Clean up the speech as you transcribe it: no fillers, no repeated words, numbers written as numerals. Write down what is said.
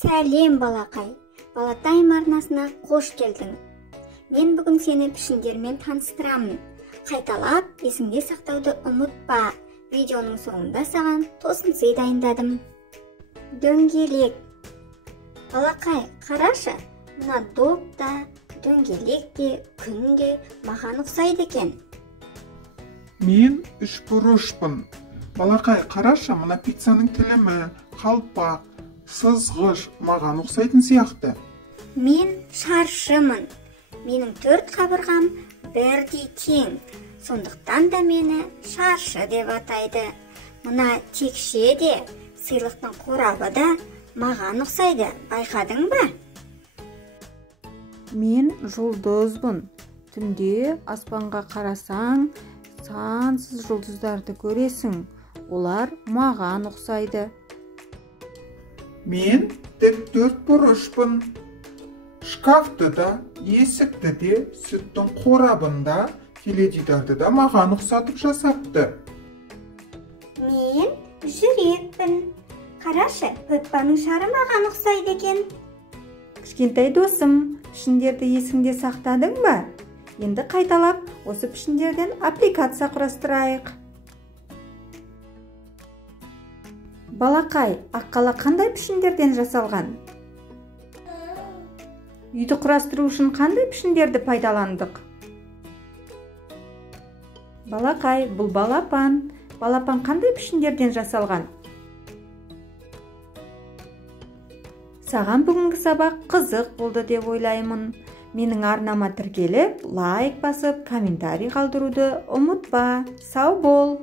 Сәлем балақай, Балатайым арнасына қош келдің. Мен бүгін сені пішіндермен таныстырамын. Қайталап, есіңде сақтауды ұмытпа. Видеоның соңында саған тосын сый дайындадым. Дөңгелек. Балақай, қарашы, мына доп та, дөңгелек те, күн де маған ұқсайды екен. Мен үшбұрышпын. Балақай, қарашы, мына пиццаның тілімі, қалпақ, сызғыш маған ұқсайтын сияқты. Мен шаршымын. Менің 4 қабырғам бірдей тең. Сондықтан да мені шаршы деп атайды. Мына текше де, сыйлықтың қорабы да маған ұқсайды. Байқадың ба? Мен жұлдызбын. Түнде аспанға қарасаң, сансыз жұлдыздарды көресің. Олар маған ұқсайды. Мен тік 4 бұрышпын. Шкафты да, есікті де, сүттің қорабында, теледидарды да маған ұқсатып жасапты. Мен жүрекпін. Қарашы, Пеппаның шары маған ұқсайды екен. Кішкентай досым, пішіндерді есіңде сақтадың ба? Енді қайталап, осы пішіндерден аппликация құрастырайық. Балақай, аққала қандай пішіндерден жасалған? Үйді құрастыру үшін қандай пішіндерді пайдаландық? Балақай, бұл балапан. Балапан қандай пішіндерден жасалған? Саған бүгінгі сабақ қызық болды деп ойлаймын. Менің арнама тіркеліп, лайк басып, комментарий қалдыруды ұмытпа. Сау бол!